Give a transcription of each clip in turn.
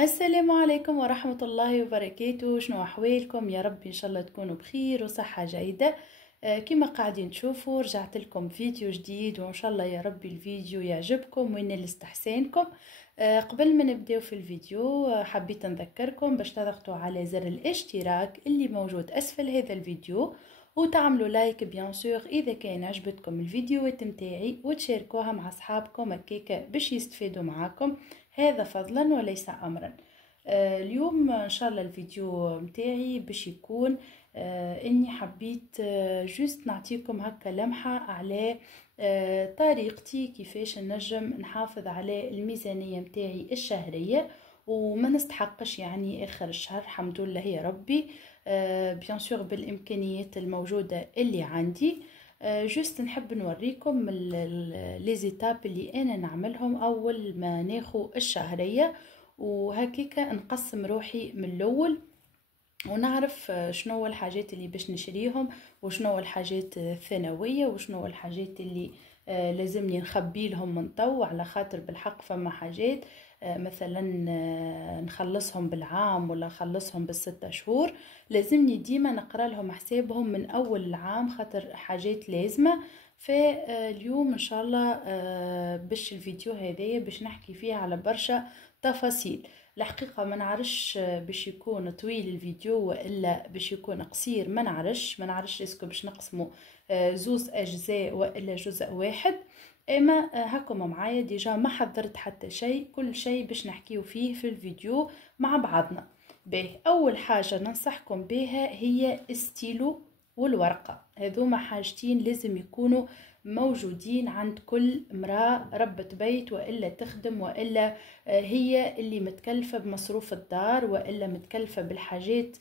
السلام عليكم ورحمة الله وبركاته. شنو أحوالكم؟ يا رب إن شاء الله تكونوا بخير وصحة جيدة. كما قاعدين تشوفوا رجعت لكم فيديو جديد، وإن شاء الله يا رب الفيديو يعجبكم وينال استحسانكم. قبل ما نبداو في الفيديو حبيت نذكركم باش تضغطوا على زر الاشتراك اللي موجود أسفل هذا الفيديو، وتعملوا لايك بيان سور إذا كان عجبتكم الفيديوهات متاعي، وتشاركوها مع أصحابكم هكاكا باش يستفادوا معاكم، هذا فضلا وليس أمرا. اليوم إن شاء الله الفيديو متاعي باش يكون إني حبيت جوست نعطيكم هكا لمحة على طريقتي كيفاش نجم نحافظ على الميزانية متاعي الشهرية وما نستحقش يعني آخر الشهر. الحمد لله يا ربي، بيان سور بالإمكانيات الموجودة اللي عندي. جوست نحب نوريكم لي زيتاب اللي انا نعملهم اول ما ناخو الشهريه، وهكيكا نقسم روحي من الاول ونعرف شنو هو الحاجات اللي باش نشريهم، وشنو هو الحاجات الثانويه، وشنو هو الحاجات اللي لازمني نخبي لهم من طو، على خاطر بالحق فما حاجات مثلا نخلصهم بالعام ولا نخلصهم بالستة شهور، لازمني ديما نقرا لهم حسابهم من اول العام خاطر حاجات لازمه. فاليوم ان شاء الله باش الفيديو هذايا باش نحكي فيه على برشا تفاصيل. الحقيقة ما نعرفش باش يكون طويل الفيديو وإلا باش يكون قصير، ما نعرفش اسكو باش نقسمه زوز أجزاء وإلا جزء واحد. اما هاكم معايا ديجا ما حضرت حتى شيء، كل شيء باش نحكيه فيه في الفيديو مع بعضنا. به اول حاجة ننصحكم بها هي الستيلو والورقة، هذوما حاجتين لازم يكونوا موجودين عند كل امرأة ربة بيت وإلا تخدم وإلا هي اللي متكلفة بمصروف الدار وإلا متكلفة بالحاجات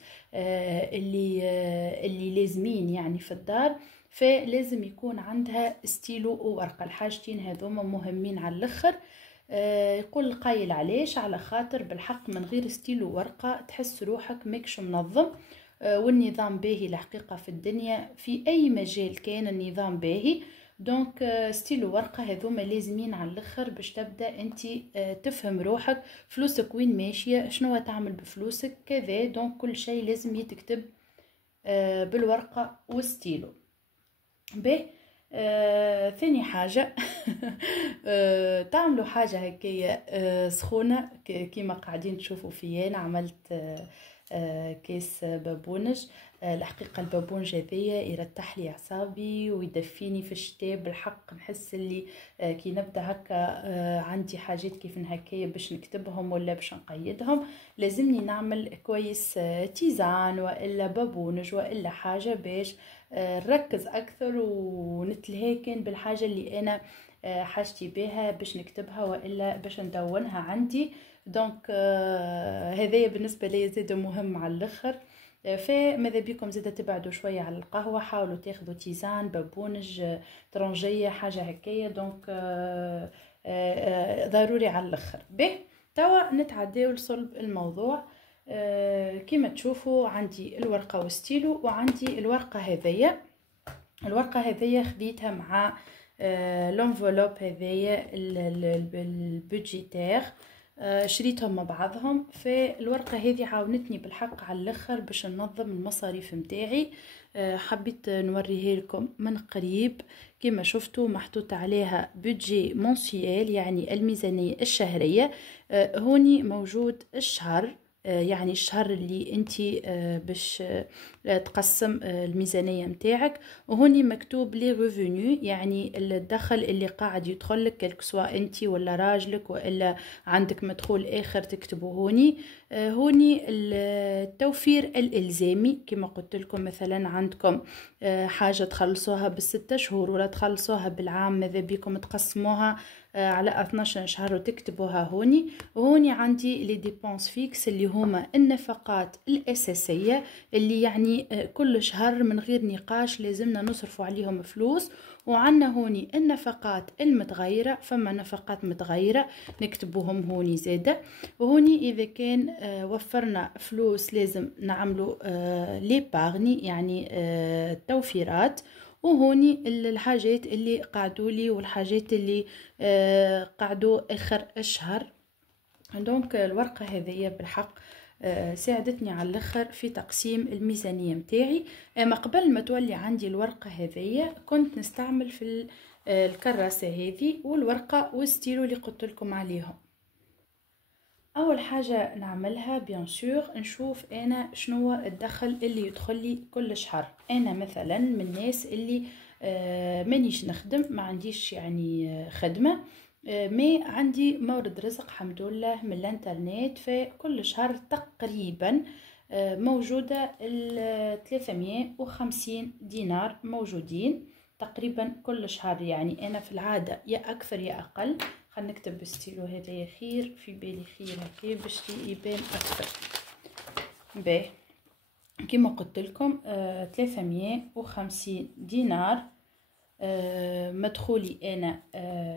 اللي لازمين يعني في الدار، فلازم يكون عندها ستيلو وورقة. الحاجتين هذوما مهمين على الاخر. يقول القايل علاش؟ على خاطر بالحق من غير ستيلو وورقة تحس روحك ماكش منظم، والنظام باهي الحقيقة في الدنيا في أي مجال كان النظام باهي. دونك ستيلو ورقة هذوما لازمين على الاخر باش تبدا انت تفهم روحك فلوسك وين ماشية، شنو تعمل بفلوسك كذا. دونك كل شيء لازم يتكتب بالورقة والستيلو. به ثاني حاجة تعملوا حاجة هكايا سخونة كيما قاعدين تشوفوا فيا. أنا عملت كيس بابونج. الحقيقة البابونج هذايا يرتاح لي أعصابي ويدفيني في الشتاء، بالحق نحس اللي كي نبدا هكا عندي حاجات كيف هكايا باش نكتبهم ولا باش نقيدهم، لازمني نعمل كويس تيزان وإلا بابونج وإلا حاجة باش نركز أكثر ونتلهاكن بالحاجة اللي أنا حاجتي بها باش نكتبها وإلا باش ندونها عندي. دونك هذايا بالنسبة لي زاد مهم على الاخر. فماذا بيكم زاد تبعدوا شوية على القهوة، حاولوا تاخذوا تيزان بابونج طرنجية حاجة هكايا. دونك ضروري على الاخر. به توا نتعداو لصلب الموضوع. كما تشوفوا عندي الورقة وستيلو وعندي الورقة هذيا. الورقة هذيا خديتها مع لونفولوب هذيا البودجيتير، شريتهم مع بعضهم. فالورقة هذه عاونتني بالحق على الاخر باش ننظم المصاريف متاعي. حبيت نوريه لكم من قريب. كما شفتوا محطوط عليها بودجي مونسيال يعني الميزانية الشهرية. هوني موجود الشهر، يعني الشهر اللي انتي باش تقسم الميزانية متاعك، وهوني مكتوب لي ريفونيو يعني الدخل اللي قاعد يدخل لك كلك سواء انتي ولا راجلك ولا عندك مدخول اخر تكتبه هوني. هوني التوفير الالزامي كما قلت لكم، مثلا عندكم حاجة تخلصوها بالستة شهور ولا تخلصوها بالعام، ماذا بيكم تقسموها على 12 شهر وتكتبوها هوني. وهوني عندي لي ديبونس فيكس اللي هما النفقات الأساسية اللي يعني كل شهر من غير نقاش لازمنا نصرفوا عليهم فلوس. وعنا هوني النفقات المتغيرة، فما نفقات متغيرة نكتبوهم هوني زادة. وهوني إذا كان وفرنا فلوس لازم نعملوا ليبارني يعني التوفيرات. وهوني الحاجات اللي قعدوا لي والحاجات اللي قعدوا آخر الشهر دونك الورقة هذه بالحق ساعدتني على الاخر في تقسيم الميزانية متاعي. اما قبل ما تولي عندي الورقة هذه كنت نستعمل في الكراسة هذه والورقة والستيلو اللي قلت لكم عليهم. اول حاجة نعملها بيان سور نشوف انا شنو الدخل اللي يدخل لي كل شهر. انا مثلا من الناس اللي مانيش نخدم، ما عنديش يعني خدمة، مي عندي مورد رزق الحمد لله من الانترنت، فكل شهر تقريبا موجودة 350 دينار موجودين تقريبا كل شهر. يعني انا في العادة يا اكثر يا اقل. خلينا نكتب بالستيلو هذايا خير، في بالي خير هكا باش يبان اكثر. باهي كيما قلت لكم 350 دينار مدخولي انا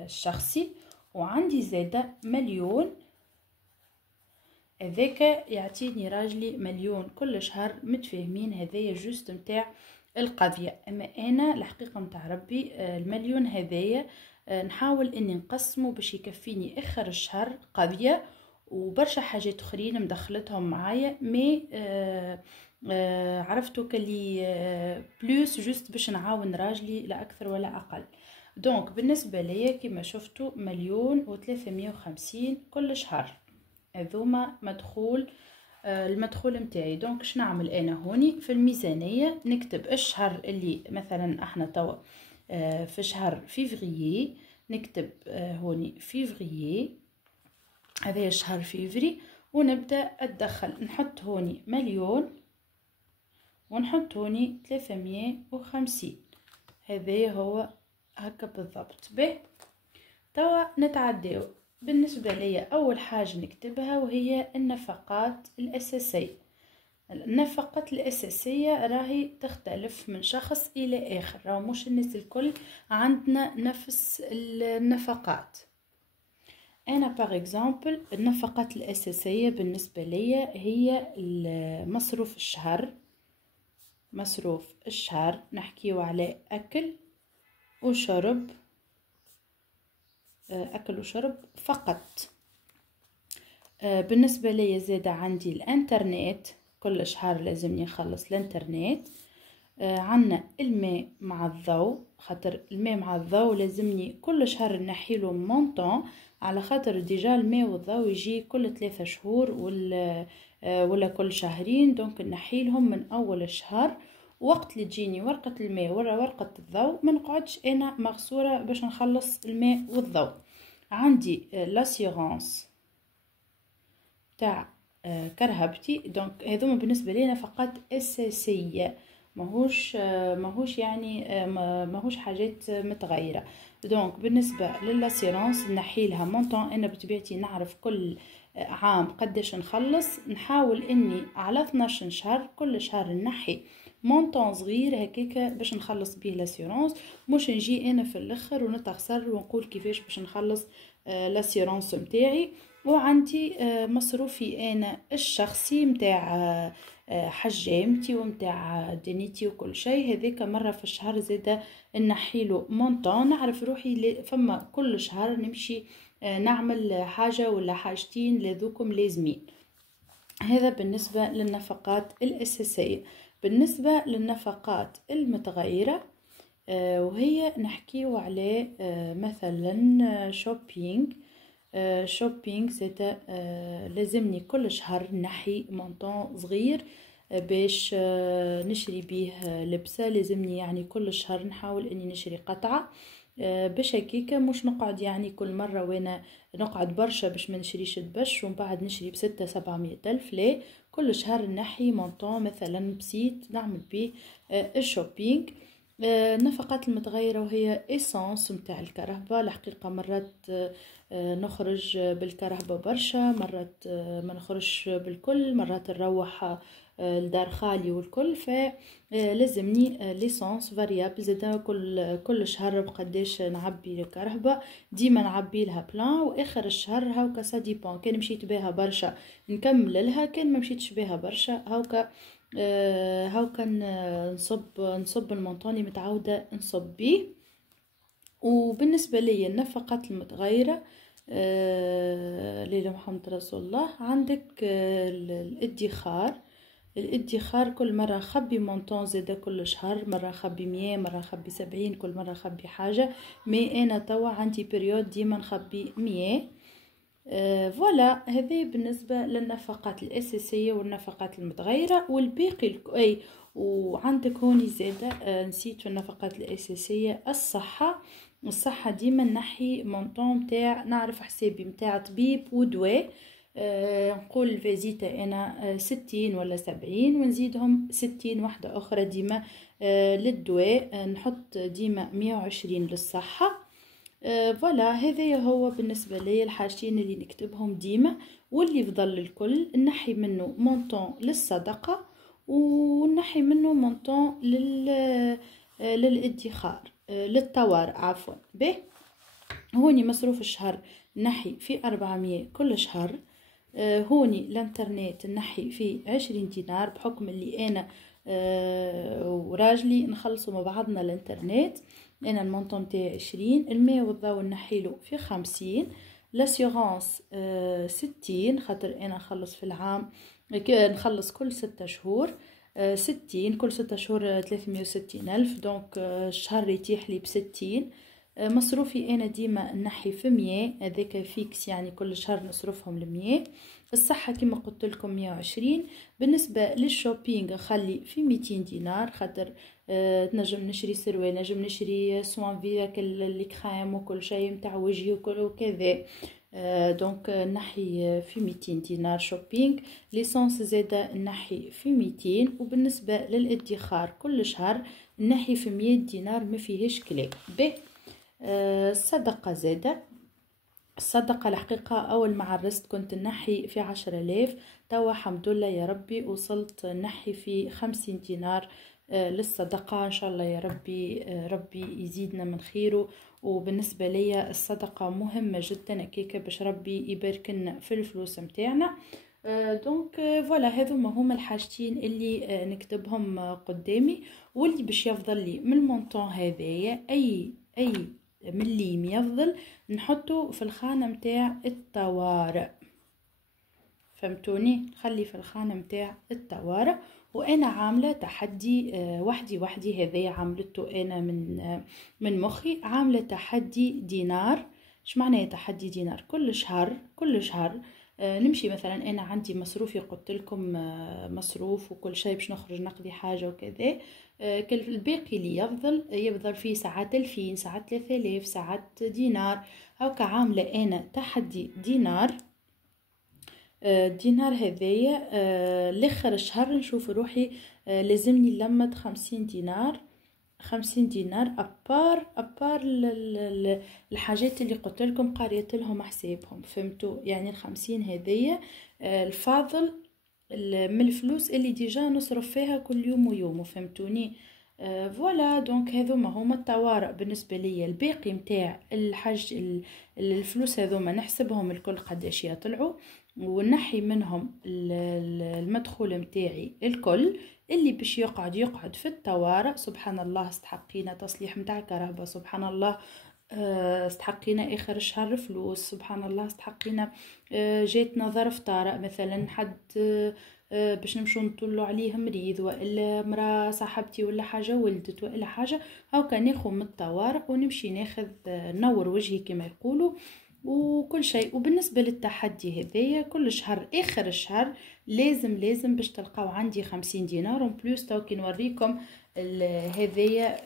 الشخصي، وعندي زاده مليون، هذاك يعطيني راجلي مليون كل شهر. متفاهمين؟ هذايا جوست متاع القضيه. اما انا الحقيقه متاع ربي المليون هذايا نحاول اني نقسمه باش يكفيني اخر الشهر قضيه، وبرشا حاجات اخرين مدخلتهم معايا. مي عرفتو كلي بلوس جوست باش نعاون راجلي لا اكثر ولا اقل. دونك بالنسبه ليا كما شفتوا 1,350 كل شهر، هذوما مدخول المدخول متاعي. دونك اش نعمل انا هوني في الميزانيه؟ نكتب الشهر اللي مثلا احنا توا في شهر فيفريي، نكتب هوني فيفريي، هذا شهر فيفري، ونبدا اتدخل. نحط هوني مليون ونحط هوني 350، هذا هو هكا بالضبط. به توا نتعداو. بالنسبه لي اول حاجه نكتبها وهي النفقات الاساسيه. النفقات الاساسيه راهي تختلف من شخص الى اخر، راه مش الناس الكل عندنا نفس النفقات. انا باغ اكزامبل النفقات الاساسيه بالنسبه لي هي مصروف الشهر. مصروف الشهر نحكيو على اكل وشرب، اكل وشرب فقط. بالنسبه لي زاده عندي الانترنت، كل شهر لازمني نخلص الانترنت. عنا الماء مع الضوء، خاطر الماء مع الضوء لازمني كل شهر نحيله مونطون، على خاطر ديجا الماء والضوء يجي كل 3 شهور ولا كل شهرين. دونك نحيلهم من اول الشهر، وقت اللي تجيني ورقة الماء ولا ورقة الضوء ما نقعدش انا مغصورة باش نخلص الماء والضوء. عندي لاسيغونس تاع كرهبتي. دونك هذوما بالنسبة لي نفقات اساسية، ماهوش يعني ماهوش حاجات متغيرة. دونك بالنسبة للاسيرونس نحيلها مونطون. انا بطبيعتي نعرف كل عام قداش نخلص، نحاول اني على 12 شهر كل شهر نحي مونطون صغير هكاكا باش نخلص بيه لاسيرونس، مش نجي انا في الاخر ونتخسر ونقول كيفاش باش نخلص لاسيرونس متاعي. وعندي مصروفي انا الشخصي متاع حجامتي ومتاع دنيتي وكل شيء، هذاك مرة في الشهر زاده نحيله مونطون. نعرف روحي فما كل شهر نمشي نعمل حاجة ولا حاجتين لذوكم لازمين. هذا بالنسبة للنفقات الأساسية. بالنسبة للنفقات المتغيرة وهي نحكيو على مثلا شوبينج. شوبينج زادا لازمني كل شهر نحي مونطون صغير باش نشري بيه لبسة. لازمني يعني كل شهر نحاول اني نشري قطعة باش هكيكا مش نقعد يعني كل مرة وانا نقعد برشا باش ما نشريش البش ومن بعد نشري ب600 700 ألف. لا، كل شهر نحي مونطون مثلا بسيط نعمل بيه الشوبينج. النفقات المتغيرة وهي إيسانس متاع الكهرباء. الحقيقة مرات نخرج بالكهرباء برشا، مرات ما نخرج بالكل، مرات نروح الدار خالي والكل، فلازمني ليسانس فاريابل زادا كل شهر بقداش نعبي الكهرباء. ديما نعبي لها بلان، واخر الشهر هاوكا سا ديبون، كان مشيت بها برشا نكمل لها، كان ما مشيتش بها برشا هاوكا نصب المونطوني متعوده نصب بيه. وبالنسبه لي النفقات المتغيره ليلى محمد رسول الله. عندك الادخار. الادخار كل مرة خبي مونطون زادا كل شهر، مرة خبي 100، مرة خبي 70، كل مرة خبي حاجة. مي انا توا عندي بريود ديما نخبي 100. فوالا هذه بالنسبة للنفقات الأساسية والنفقات المتغيرة. والباقي أي وعندك هوني زادة نسيت في النفقات الأساسية الصحة ديما نحي مونطون متاع، نعرف حسابي متاع طبيب ودواء. نقول الفيزيتا أنا 60 ولا 70، ونزيدهم 60 واحدة أخرى ديما للدواء. نحط ديما 120 للصحة. فوالا هذا هو بالنسبة لي الحاجتين اللي نكتبهم ديما. واللي يفضل الكل نحي منه مونطون للصدقة، ونحي منه مونطون للادخار، للطوارئ عفوا. به هوني مصروف الشهر نحي في 400 كل شهر. هوني الانترنت نحي في 20 دينار بحكم اللي انا وراجلي نخلصوا مع بعضنا الانترنت. انا المونطون تاعي 20، الماء والضوء نحيلو في 50، لاسيغونس 60 خاطر انا نخلص في العام، نخلص كل 6 شهور 60، كل 6 شهور 360 ألف، دونك الشهر يتيح لي ب60. مصروفي انا ديما نحي في 100، هذاك فيكس يعني كل شهر نصرفهم ل100. الصحة كما قلت لكم 120. بالنسبة للشوبينغ نخلي في 200 دينار خاطر نجم نشري سروال، نجم نشري سوان فيك الكريم وكل شيء متاع وجهي وكل وكذا. دونك نحي في 200 دينار شوبينغ. ليسونس زاده نحي في 200. وبالنسبة للادخار كل شهر نحي في 100 دينار، ما فيهش كلام. به الصدقة زاده، الصدقة الحقيقة أول ما عرست كنت نحي في 10,000، توا الحمد لله يا ربي وصلت نحي في 50 دينار للصدقة. إن شاء الله يا ربي ربي يزيدنا من خيره. وبالنسبة لي الصدقة مهمة جدا كيكا باش ربي يبارك لنا في الفلوس متاعنا. دونك فوالا هذوما هما الحاجتين اللي نكتبهم قدامي. واللي باش يفضل لي من المونطون هذايا أي مليم يفضل نحطه في الخانة متاع الطوارئ، فهمتوني؟ نخلي في الخانة متاع الطوارئ. وانا عامله تحدي وحدي هذايا عملته انا من مخي، عامله تحدي دينار. ايش معناه تحدي دينار؟ كل شهر نمشي مثلا انا عندي مصروفي قلت لكم مصروف وكل شيء باش نخرج نقضي حاجه وكذا. الباقي اللي يفضل فيه ساعات 2000، ساعات 3000، ساعات دينار. هاكا عامله انا تحدي دينار. الدينار هذايا لاخر الشهر نشوف روحي لازمني نلمد 50 دينار. 50 دينار أبار الحاجات اللي قلت لكم قريت لهم حسابهم، فهمتوا؟ يعني 50 هذايا الفاضل من الفلوس اللي ديجا نصرف فيها كل يوم ويوم، فهمتوني؟ فوالا دونك هذوما هما الطوارئ بالنسبه لي. الباقي متاع الفلوس هذوما نحسبهم الكل قداش يطلعوا، ونحي منهم المدخول متاعي الكل اللي باش يقعد في الطوارئ. سبحان الله استحقينا تصليح متاع كهرباء، سبحان الله استحقينا اخر الشهر فلوس، سبحان الله استحقينا جاتنا ظرف طارئ مثلا حد باش نمشو نطلو عليه مريض، والا مرا صاحبتي ولا حاجه ولدت ولا حاجه، هاكا ناخذ من الطوارئ ونمشي ناخذ نور وجهي كما يقولوا وكل شيء. وبالنسبه للتحدي هذايا كل شهر اخر الشهر لازم باش تلقاو عندي 50 دينار بلوس. تو كي نوريكم هذايا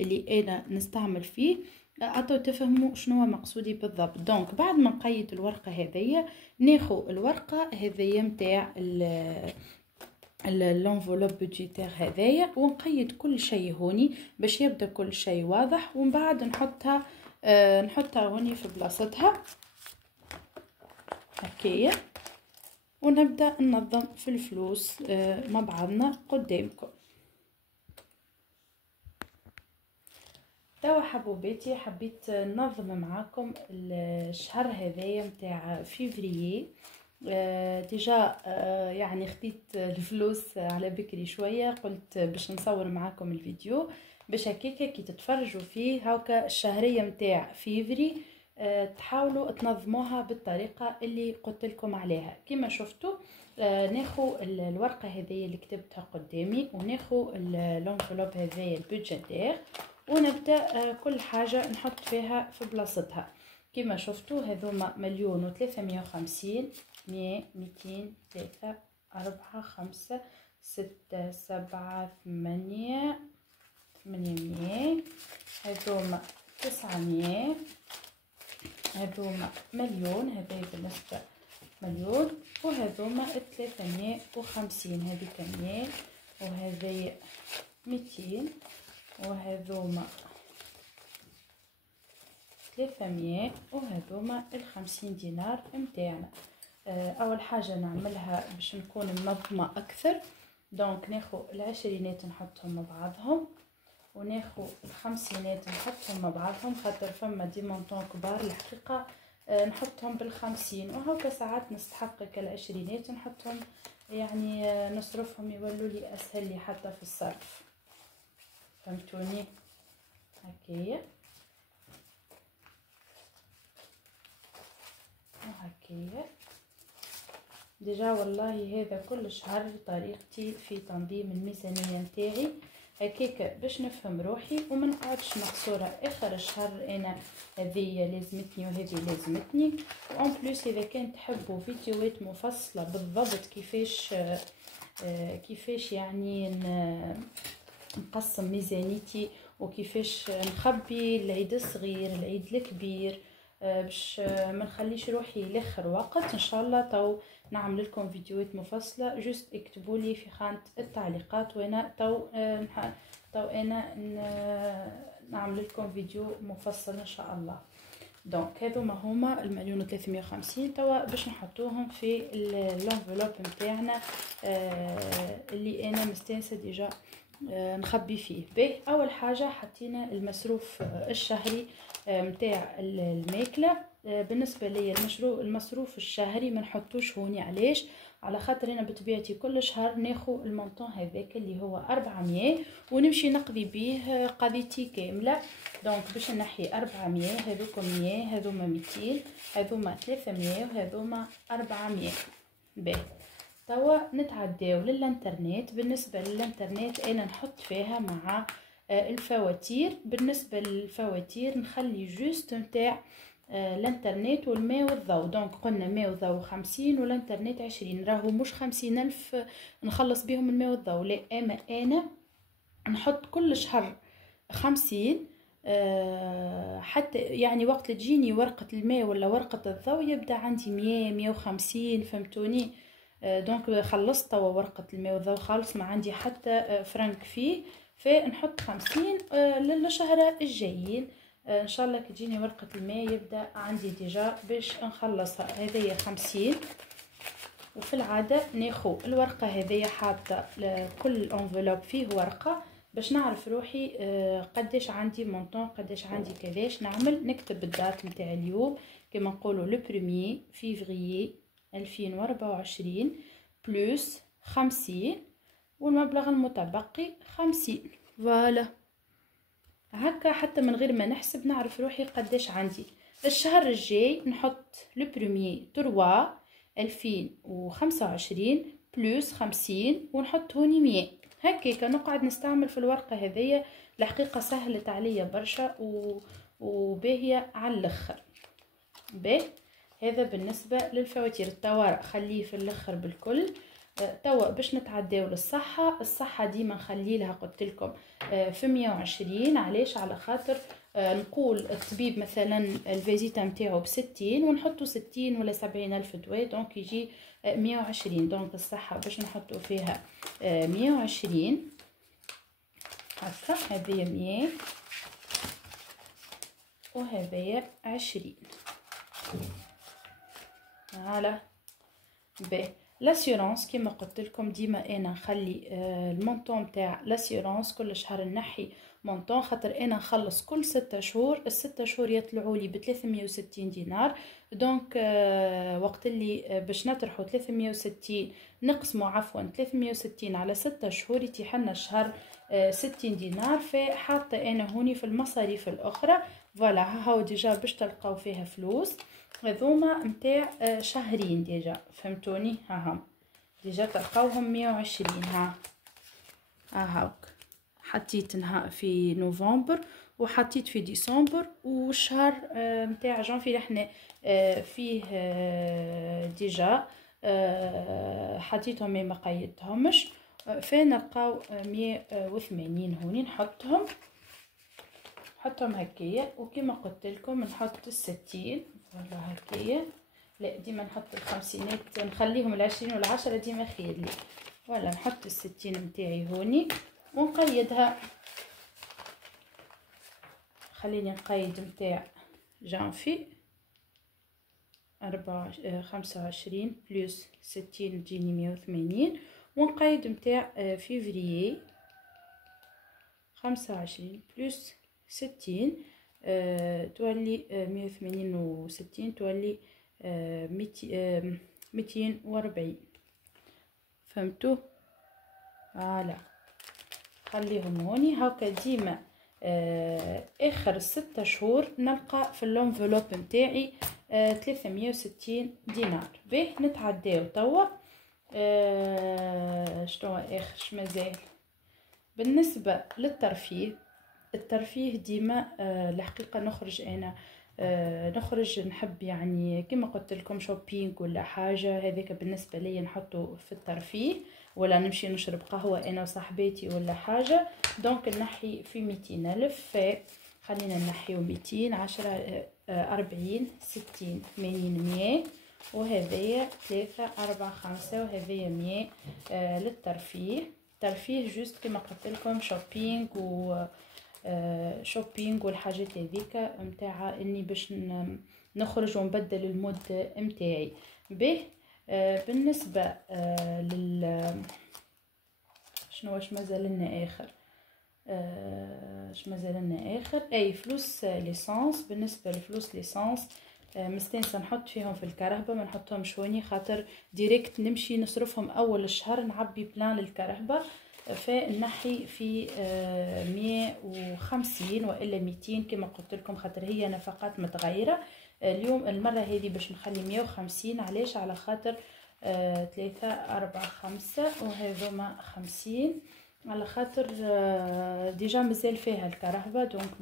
اللي انا نستعمل فيه عطوا تفهموا شنو مقصودي بالضبط. دونك بعد ما نقيد الورقه هذيا ناخذ الورقه هذيا نتاع الانفولوب بودجيتير هذايا ونقيد كل شيء هوني باش يبدا كل شيء واضح، ومن بعد نحطها هوني في بلاصتها هكايا، ونبدا ننظم في الفلوس مع بعضنا قدامكم. توا حبوباتي حبيت ننظم معاكم الشهر هذايا متاع فيفريي. ديجا يعني خديت الفلوس على بكري شويه، قلت باش نصور معاكم الفيديو باش هكاكا كي تتفرجوا فيه هاكا الشهريه متاع فيفري تحاولوا تنظموها بالطريقة اللي قلت لكم عليها. كما شفتوا ناخو الورقة هذه اللي كتبتها قدامي، وناخو الانفلوب هذه البودجيتير، ونبدأ كل حاجة نحط فيها في بلاصتها. كما شفتوا هذوما 1,350 100 200 3 4 5 6 7 8 800 هذوما 900 هذوما مليون، هذه بالنسبة مليون، وهذوما 350 هذيك 100 وهذه 200 وهذوما 300 وهذوما 50 دينار متاعنا. اول حاجه نعملها باش نكون منظمه اكثر، دونك ناخذ العشرينات نحطهم مع بعضهم، وناخذ الخمسينات نحطهم مع بعضهم، خاطر فما دي مونطون كبار الحقيقه نحطهم بالخمسين، وهكا ساعات نستحقق العشرينات نحطهم يعني نصرفهم يولوا لي اسهل لي حتى في الصرف، فهمتوني هكايا وهكايا. ديجا والله هذا كل شهر طريقتي في تنظيم الميزانيه نتاعي هكاك باش نفهم روحي وما نقعدش محصوره اخر الشهر انا هذه لازمتني وهذه لازمتني. وان بليس اذا كان تحبوا فيديوهات مفصله بالضبط كيفاش يعني نقسم ميزانيتي وكيفاش نخبي العيد الصغير العيد الكبير باش ما نخليش روحي لاخر وقت، ان شاء الله تو نعمل لكم فيديوهات مفصله. جوست اكتبوا لي في خانه التعليقات وانا تو انا نعمل لكم فيديو مفصل ان شاء الله. دونك هذوما هما 1,350 توا باش نحطوهم في الانفلوب نتاعنا اللي انا مستانسه ديجا نخبي فيه. به اول حاجه حطينا المصروف الشهري متاع الماكله. بالنسبه لي المصروف الشهري ما نحطوش هوني، علاش؟ على خاطر انا بطبيعتي كل شهر ناخذ المونطون هذاك اللي هو 400 ونمشي نقضي به قضيتي كامله. دونك باش نحي 400 هذوكم 100 هذوما 200 هذوما 300 وهذوما 400. به توا نتعداو للانترنت. بالنسبه للانترنت انا نحط فيها مع الفواتير. بالنسبه للفواتير نخلي جوست نتاع الانترنت والماء والضوء. دونك قلنا ماء وضوء 50 والانترنت 20، راهو مش 50,000 نخلص بهم الماء والضوء، لا اما انا نحط كل شهر 50 حتى يعني وقت تجيني ورقه الماء ولا ورقه الضوء يبدا عندي 100 150، فهمتوني؟ دونك خلصت توا ورقه الماء والضوء خالص ما عندي حتى فرنك فيه، فنحط 50 للشهر الجايين ان شاء الله. كتجيني ورقه الماء يبدا عندي ديجا باش نخلصها هذه 50. وفي العاده ناخذ الورقه هذه حاطه كل انفلوب فيه ورقه باش نعرف روحي قداش عندي مونطون قداش عندي كذاش نعمل. نكتب الدات نتاع اليوم كما نقولوا لو 1 فيفري 2024 بلس 50 والمبلغ المتبقي 50. فوالا هكا حتى من غير ما نحسب نعرف روحي قداش عندي. الشهر الجاي نحط لو 1 3 2025 بلس 50 ونحط هوني 100. هكاكا نقعد نستعمل في الورقه هذيا. الحقيقه سهلت عليا برشا وباهيه على الاخر. به هذا بالنسبه للفواتير. الطوارئ خليه في الاخر بالكل. توا باش نتعداو للصحه. الصحه ديما نخلي لها قلت لكم في 120. علاش؟ على خاطر نقول الطبيب مثلا الفيزيتا نتاعو ب60 ونحطو 60 ولا 70 الف دواء، دونك يجي 120. دونك الصحه باش نحطو فيها 120 هكا. هذه 100 وهذه 20. فوالا. به لاسيورونس كما قلت لكم ديما انا نخلي المونطون تاع لاسيورونس كل شهر نحي مونطون، خاطر انا نخلص كل 6 شهور. ال6 شهور يطلعوا لي ب 360 دينار. دونك وقت اللي باش نطرحوا 360 نقسموا عفوا 360 على 6 شهور يتيح لنا الشهر 60 دينار. فحاطه انا هوني في المصاريف الاخرى فوالا هاو ديجا باش تلقاو فيها فلوس. هذوما متاع شهرين ديجا، فهمتوني؟ هاهم ديجا تلقاوهم 120. هاوك حطيت في نوفمبر وحطيت في ديسمبر، والشهر متاع جانفي احنا فيه ديجا حطيتهم ما قيدتهمش. فين نلقاو 180 هوني نحطهم هكايا. وكما قلت لكم نحط 60 ولا هكايا، لا ديما نحط الخمسينات، نخليهم 20 و10 ديما خير لي. ولا نحط 60 متاعي هوني ونقيدها. خليني نقيد متاع جانفي 25 بلس 60 تجيني 180، ونقيد متاع فيفريي 25 بلس 60 تولي 180 و 60 تولي 240. فهمتوا؟ فوالا خليهم هوني هاكا. ديما اخر 6 شهور نلقى في اللونفلوب نتاعي 360 دينار. به نتعداو توا شنو اخر شمازال. بالنسبه للترفيه، الترفيه ديما الحقيقه نخرج انا نخرج نحب يعني كما قلت لكم شوبينغ ولا حاجه، هذاك بالنسبه لي نحطه في الترفيه. ولا نمشي نشرب قهوه انا وصاحباتي ولا حاجه، دونك نحي في 200,000. خلينا نحيو 200 10 40 60 80 100، وهذايا 3 4 5 وهذايا 100 للترفيه. ترفيه جوست كما قلت لكم شوبينغ و شوبينغ والحاجات هذيك متاع اني باش نخرج ونبدل المود متاعي به. بالنسبه لل شنو واش مازال لنا اخر اي فلوس ليسانس. بالنسبه لفلوس ليسانس مستنسه نحط فيهم في الكرهبه، ما نحطهمش هوني خاطر ديريكت نمشي نصرفهم اول الشهر، نعبي بلان للكرهبه. فنحي في 150 والا 200 كما قلت لكم، خاطر هي نفقات متغيره. اليوم المره هذه باش نخلي 150. علاش؟ على خاطر 3 4 5 وهذوما 50، على خاطر ديجا مازال فيها الكرهبه، دونك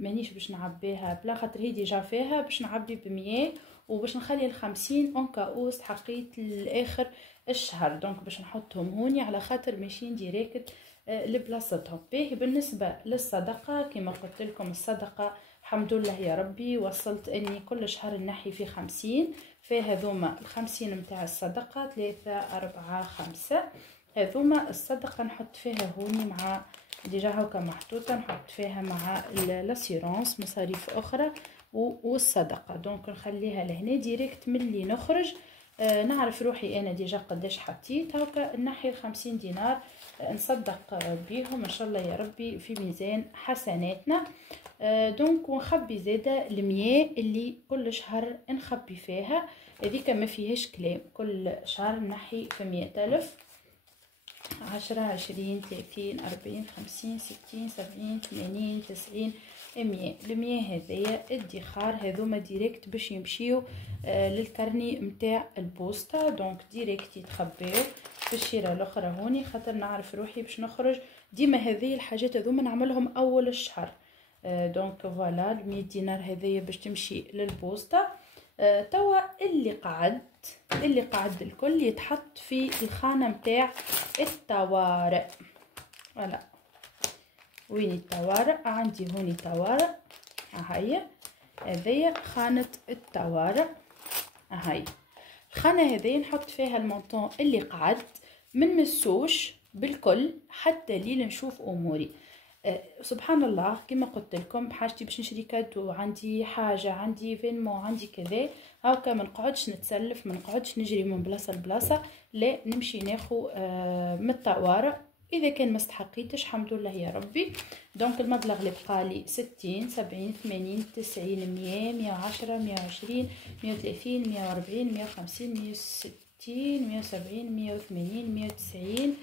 مانيش باش نعبيها بلا، خاطر هي ديجا فيها باش نعبي ب100 وباش نخلي ال50 اون كاوس حقيت لاخر الشهر. دونك باش نحطهم هوني على خاطر ماشيين ديريكت لبلاصتهم. باهي بالنسبه للصدقه كما قلت لكم، الصدقه الحمد لله يا ربي وصلت اني كل شهر نحي في 50. فهذوما ال50 متاع الصدقه 3 4 5 هذوما الصدقه نحط فيها هوني مع ديجا هاكا محطوطه، نحط فيها مع لاسيرونس مصاريف اخرى والصدقه. دونك نخليها لهنا ديريكت ملي نخرج نعرف روحي انا ديجا قداش حطيت، هاكا نحي 50 دينار نصدق بيهم ان شاء الله يا ربي في ميزان حسناتنا. دونك ونخبي زاده ال100 اللي كل شهر نخبي فيها، هذيك ما فيهاش كلام. كل شهر نحي في 100,000 10 20 30 40 50 60 70 80 90 100. ال100 هذايا ادخار، هذوما ديريكت باش يمشيو للكرني متاع البوسطه. دونك ديريكت يتخباو في الشيره الاخرى هوني، خاطر نعرف روحي باش نخرج ديما هذه الحاجات هذوما نعملهم اول الشهر. دونك فوالا ال100 دينار هذايا باش تمشي للبوسطه. توا اللي قعد الكل يتحط في الخانه متاع الطوارئ. فوالا وين الطوارئ؟ عندي هوني طوارئ، هاهي هذيا خانه الطوارئ. هاي الخانه هذه نحط فيها المونطون اللي قعد، من مسوش بالكل حتى لي نشوف اموري. سبحان الله كما قلت لكم، بحاجتي باش نشري كادو، عندي حاجه، عندي فينمون، عندي كذا، هاكا ما نقعدش نتسلف، ما نقعدش نجري من بلاصه لبلاصه، لا نمشي ناخو من الطوارئ. اذا كان ما استحقيتش الحمد لله يا ربي. دونك المبلغ اللي بقالي 60 70 80 90 100 110 120 130 140 150 160 170 180 190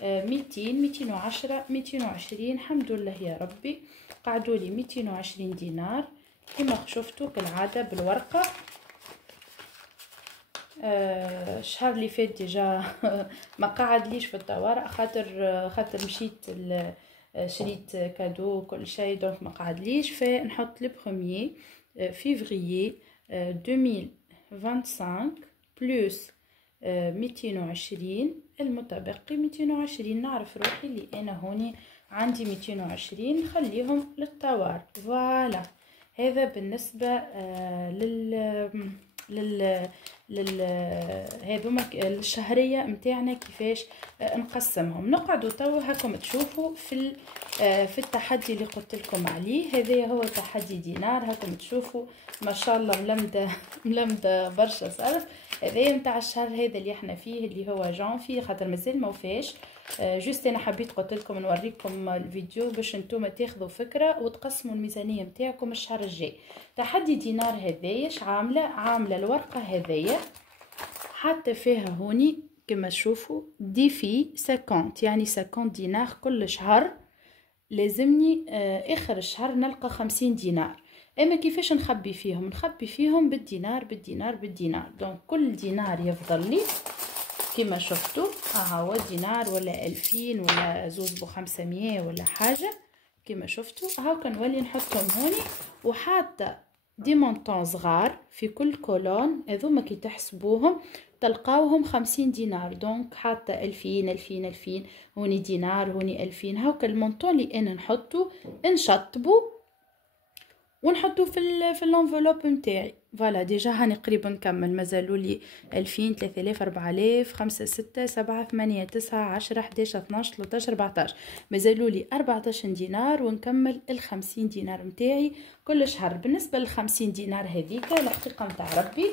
200 210 220. الحمد لله يا ربي قعدوا لي 220 دينار كما شفتوا كالعاده بالورقه. الشهر اللي فات ديجا ما قعدليش في الطوارئ خاطر مشيت شريت كادو كل شيء، دونك ما قعدليش. فنحط لو بروميير فيفريي 2025 بلس 220 المتبقي 220. نعرف روحي اللي انا هوني عندي 220 نخليهم للطوارئ. فوالا هذا بالنسبه هذوما الشهريه متاعنا كيفاش نقسمهم. نقعدوا توا هاكم تشوفوا في التحدي اللي قلت لكم عليه. هذا هو تحدي دينار، هاكم تشوفوا ما شاء الله ملمده برشا صرف. هذا نتاع الشهر هذا اللي احنا فيه اللي هو جانفي، خاطر مازال ما وفاش. جوست انا حبيت قلت لكم نوريكم الفيديو باش نتوما تاخذوا فكره وتقسموا الميزانيه نتاعكم الشهر الجاي. تحدي دينار هذايا عامله الورقه هذايا حتى فيها هوني كما تشوفوا ديفي 50، يعني 50 دينار كل شهر. لازمني اخر الشهر نلقى 50 دينار. اما كيفاش نخبي فيهم بالدينار بالدينار بالدينار. دونك كل دينار يفضل لي كما شفتوا هو دينار ولا 2000 ولا زوز ب500 ولا حاجه كما شفتوا. هاو كنولي نحطهم هوني وحتى دي مونطون صغار في كل كولون. هذوما كي تحسبوهم تلقاوهم 50 دينار. دونك حتى 2000 هوني دينار هوني 2000. هاوك المونطون اللي انا نشطبو ونحطو في الانفلوب نتاعي. فوالا ديجا هاني قريب نكمل، مازالوا لي 2000 3000 4000 5 6 7 8 9 10 11 12 13 14. مازالوا لي 14 دينار ونكمل ال50 دينار نتاعي كل شهر. بالنسبه لل50 دينار هذيك الحقيقه نتاع ربي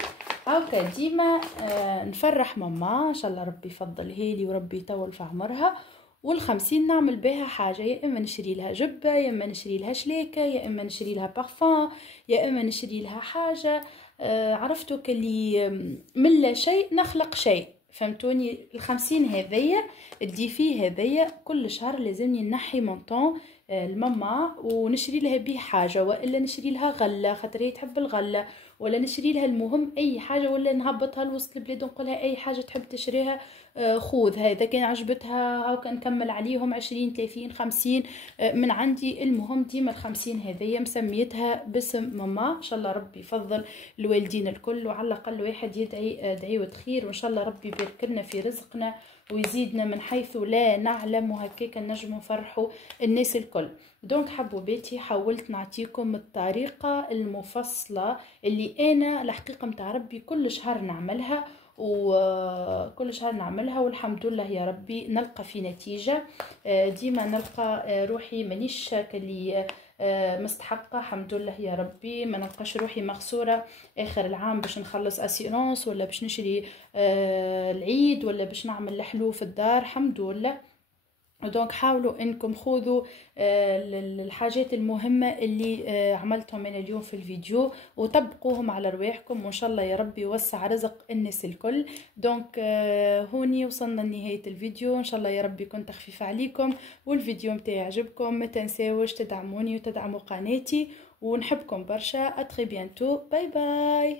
هاكا ديما نفرح ماما ان شاء الله ربي يفضلها لي وربي يطول في عمرها. وال50 نعمل بها حاجه، يا اما نشري لها جبه، يا اما نشري لها شليكه، يا اما نشري لها بارفان، يا اما نشري لها حاجه. عرفتوا كلي من لا شيء نخلق شيء، فهمتوني؟ ال50 هذيا الديفي هذيا كل شهر لازمني نحي مونطون الماما ونشري لها به حاجه، والا نشري لها غله خاطر هي تحب الغله، ولا نشري لها المهم اي حاجه، ولا نهبطها لوسط البلاد ونقولها اي حاجه تحب تشريها خوذ هذا كان عجبتها. هاو كان نكمل عليهم 20 30 50 من عندي. المهم ديما ال50 هذيا مسميتها باسم ماما. ان شاء الله ربي يفضل الوالدين الكل، وعلى الاقل واحد يدعي دعوه خير، وان شاء الله ربي يبارك لنا في رزقنا ويزيدنا من حيث لا نعلم، وهكاك نجموا نفرحوا الناس الكل. دونك حبوباتي حاولت نعطيكم الطريقه المفصله اللي انا الحقيقه متاع ربي كل شهر نعملها، والحمد لله يا ربي نلقى في نتيجه. ديما نلقى روحي مانيش كلي مستحقه. الحمد لله يا ربي ما نلقاش روحي مخسوره اخر العام باش نخلص اسيرونس، ولا باش نشري العيد، ولا باش نعمل الحلو في الدار. الحمد لله. دونك حاولوا انكم خذوا الحاجات المهمه اللي عملتهم انا اليوم في الفيديو وطبقوهم على رواحكم، وان شاء الله يا ربي يوسع رزق الناس الكل. دونك هوني وصلنا لنهايه الفيديو. ان شاء الله يا ربي كنت خفيفه عليكم والفيديو متاعي عجبكم. ما تنساوش تدعموني وتدعموا قناتي، ونحبكم برشا. اتري بيانتو، باي باي.